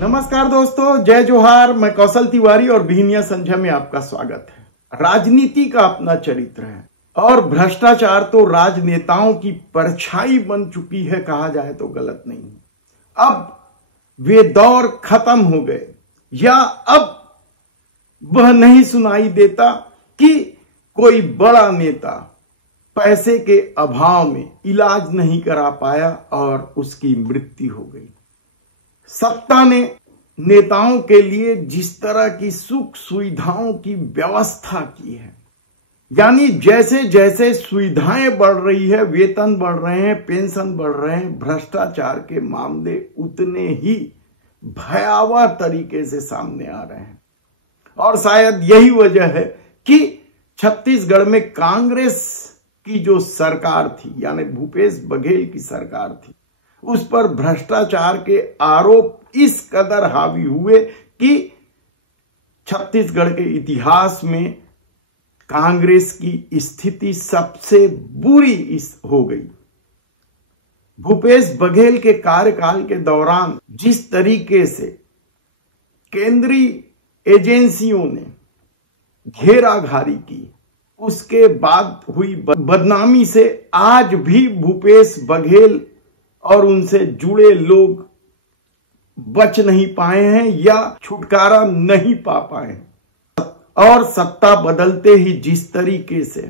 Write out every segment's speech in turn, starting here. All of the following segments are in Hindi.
नमस्कार दोस्तों, जय जोहार। मैं कौशल तिवारी और बिहनिया संध्या में आपका स्वागत है। राजनीति का अपना चरित्र है और भ्रष्टाचार तो राजनेताओं की परछाई बन चुकी है, कहा जाए तो गलत नहीं। अब वे दौर खत्म हो गए या अब वह नहीं सुनाई देता कि कोई बड़ा नेता पैसे के अभाव में इलाज नहीं करा पाया और उसकी मृत्यु हो गई। सत्ता ने नेताओं के लिए जिस तरह की सुख सुविधाओं की व्यवस्था की है, यानी जैसे जैसे सुविधाएं बढ़ रही है, वेतन बढ़ रहे हैं, पेंशन बढ़ रहे हैं, भ्रष्टाचार के मामले उतने ही भयावह तरीके से सामने आ रहे हैं। और शायद यही वजह है कि छत्तीसगढ़ में कांग्रेस की जो सरकार थी, यानी भूपेश बघेल की सरकार थी, उस पर भ्रष्टाचार के आरोप इस कदर हावी हुए कि छत्तीसगढ़ के इतिहास में कांग्रेस की स्थिति सबसे बुरी हो गई। भूपेश बघेल के कार्यकाल के दौरान जिस तरीके से केंद्रीय एजेंसियों ने घेराघारी की, उसके बाद हुई बदनामी से आज भी भूपेश बघेल और उनसे जुड़े लोग बच नहीं पाए हैं या छुटकारा नहीं पा पाए हैं। और सत्ता बदलते ही जिस तरीके से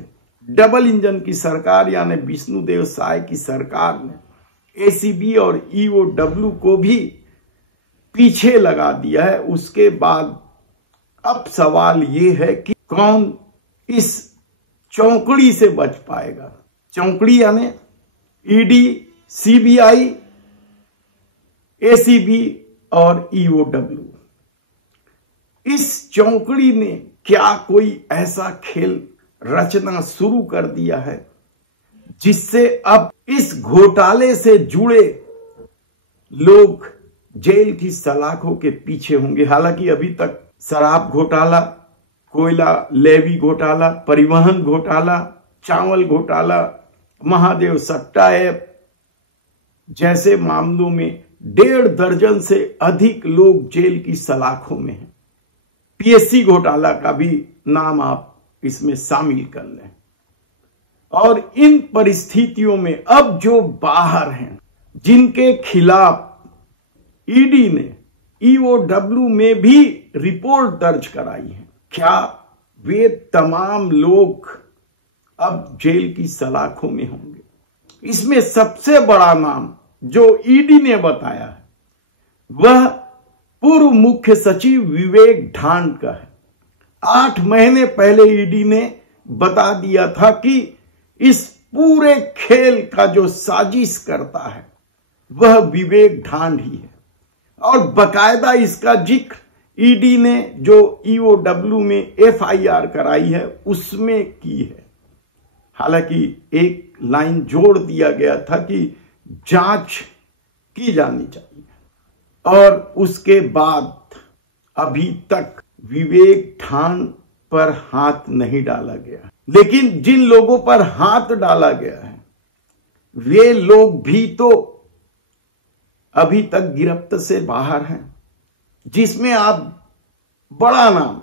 डबल इंजन की सरकार यानी विष्णुदेव साय की सरकार ने एसीबी और ईओडब्ल्यू को भी पीछे लगा दिया है, उसके बाद अब सवाल ये है कि कौन इस चौकड़ी से बच पाएगा। चौकड़ी यानी ईडी, सीबीआई, एसीबी और ईओडब्ल्यू। इस चौकड़ी ने क्या कोई ऐसा खेल रचना शुरू कर दिया है जिससे अब इस घोटाले से जुड़े लोग जेल की सलाखों के पीछे होंगे। हालांकि अभी तक शराब घोटाला, कोयला लेवी घोटाला, परिवहन घोटाला, चावल घोटाला, महादेव सट्टा ऐप जैसे मामलों में 1.5 दर्जन से अधिक लोग जेल की सलाखों में हैं। पीएससी घोटाला का भी नाम आप इसमें शामिल कर लें। और इन परिस्थितियों में अब जो बाहर हैं, जिनके खिलाफ ईडी ने ईओडब्ल्यू में भी रिपोर्ट दर्ज कराई है, क्या वे तमाम लोग अब जेल की सलाखों में होंगे? इसमें सबसे बड़ा नाम जो ईडी ने बताया है वह पूर्व मुख्य सचिव विवेक ढांड का है। 8 महीने पहले ईडी ने बता दिया था कि इस पूरे खेल का जो साजिश करता है वह विवेक ढांड ही है। और बकायदा इसका जिक्र ईडी ने जो ईओडब्ल्यू में एफआईआर कराई है उसमें की है। हालांकि एक लाइन जोड़ दिया गया था कि जांच की जानी चाहिए और उसके बाद अभी तक विवेक ढांड पर हाथ नहीं डाला गया। लेकिन जिन लोगों पर हाथ डाला गया है वे लोग भी तो अभी तक गिरफ्त से बाहर हैं, जिसमें आप बड़ा नाम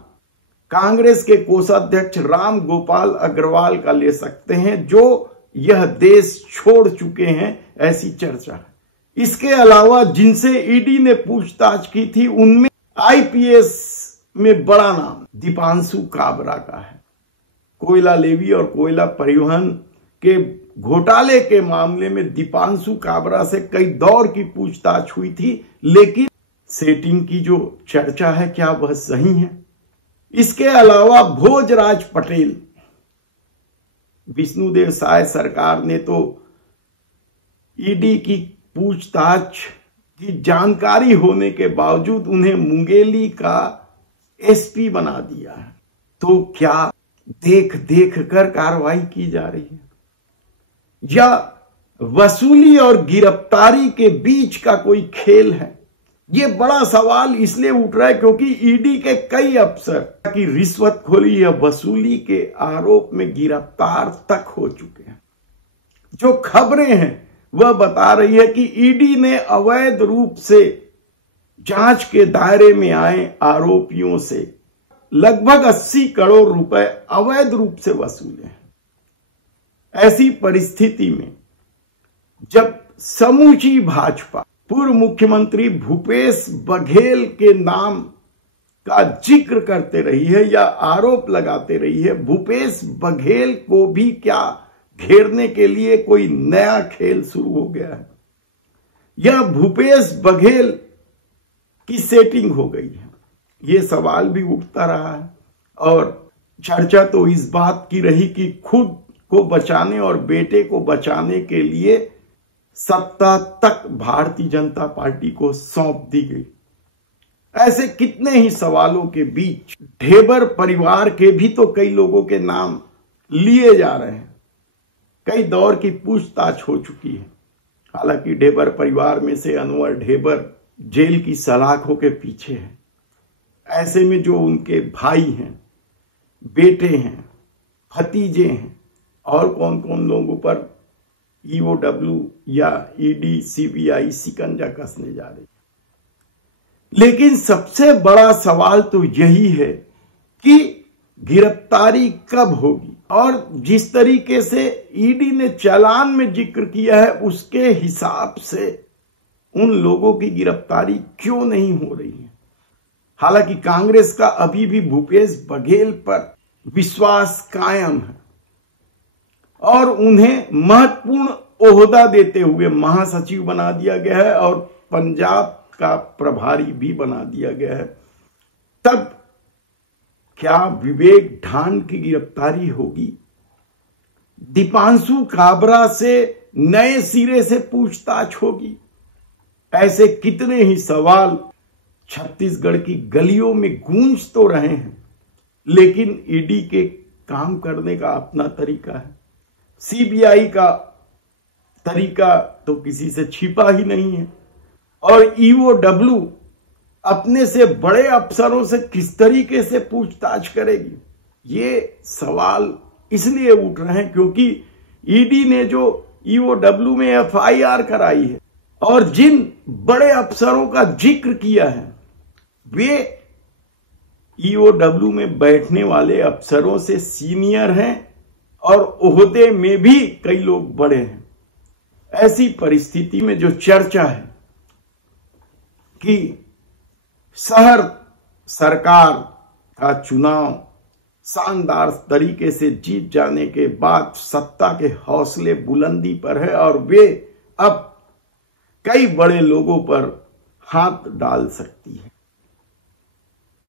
कांग्रेस के कोषाध्यक्ष राम गोपाल अग्रवाल का ले सकते हैं, जो यह देश छोड़ चुके हैं, ऐसी चर्चा है। इसके अलावा जिनसे ईडी ने पूछताछ की थी उनमें आईपीएस में बड़ा नाम दीपांशु काबरा का है। कोयला लेवी और कोयला परिवहन के घोटाले के मामले में दीपांशु काबरा से कई दौर की पूछताछ हुई थी, लेकिन सेटिंग की जो चर्चा है क्या वह सही है? इसके अलावा भोजराज पटेल, विष्णुदेव साय सरकार ने तो ईडी की पूछताछ की जानकारी होने के बावजूद उन्हें मुंगेली का एसपी बना दिया है। तो क्या देख देख कर कार्रवाई की जा रही है या वसूली और गिरफ्तारी के बीच का कोई खेल है? ये बड़ा सवाल इसलिए उठ रहा है क्योंकि ईडी के कई अफसर की रिश्वतखोरी या वसूली के आरोप में गिरफ्तार तक हो चुके हैं। जो खबरें हैं वह बता रही है कि ईडी ने अवैध रूप से जांच के दायरे में आए आरोपियों से लगभग 80 करोड़ रुपए अवैध रूप से वसूले हैं। ऐसी परिस्थिति में जब समूची भाजपा पूर्व मुख्यमंत्री भूपेश बघेल के नाम का जिक्र करते रही है या आरोप लगाते रही है, भूपेश बघेल को भी क्या घेरने के लिए कोई नया खेल शुरू हो गया है या भूपेश बघेल की सेटिंग हो गई है, ये सवाल भी उठता रहा है। और चर्चा तो इस बात की रही कि खुद को बचाने और बेटे को बचाने के लिए सत्ता तक भारतीय जनता पार्टी को सौंप दी गई। ऐसे कितने ही सवालों के बीच ढेबर परिवार के भी तो कई लोगों के नाम लिए जा रहे हैं। कई दौर की पूछताछ हो चुकी है। हालांकि ढेबर परिवार में से अनवर ढेबर जेल की सलाखों के पीछे है। ऐसे में जो उनके भाई हैं, बेटे हैं, भतीजे हैं और कौन कौन लोगों पर ईओडब्ल्यू या ईडी सीबीआई शिकंजा कसने जा रही है। लेकिन सबसे बड़ा सवाल तो यही है कि गिरफ्तारी कब होगी और जिस तरीके से ईडी ने चालान में जिक्र किया है उसके हिसाब से उन लोगों की गिरफ्तारी क्यों नहीं हो रही है। हालांकि कांग्रेस का अभी भी भूपेश बघेल पर विश्वास कायम है और उन्हें महत्वपूर्ण ओहदा देते हुए महासचिव बना दिया गया है और पंजाब का प्रभारी भी बना दिया गया है। तब क्या विवेक ढांड की गिरफ्तारी होगी? दीपांशु काबरा से नए सिरे से पूछताछ होगी? ऐसे कितने ही सवाल छत्तीसगढ़ की गलियों में गूंज तो रहे हैं, लेकिन ईडी के काम करने का अपना तरीका है। सीबीआई का तरीका तो किसी से छिपा ही नहीं है और ईओडब्ल्यू अपने से बड़े अफसरों से किस तरीके से पूछताछ करेगी, ये सवाल इसलिए उठ रहे हैं क्योंकि ईडी ने जो ईओडब्ल्यू में एफआईआर कराई है और जिन बड़े अफसरों का जिक्र किया है वे ईओडब्ल्यू में बैठने वाले अफसरों से सीनियर हैं और ओहदे में भी कई लोग बड़े हैं। ऐसी परिस्थिति में जो चर्चा है कि शहर सरकार का चुनाव शानदार तरीके से जीत जाने के बाद सत्ता के हौसले बुलंदी पर है और वे अब कई बड़े लोगों पर हाथ डाल सकती है।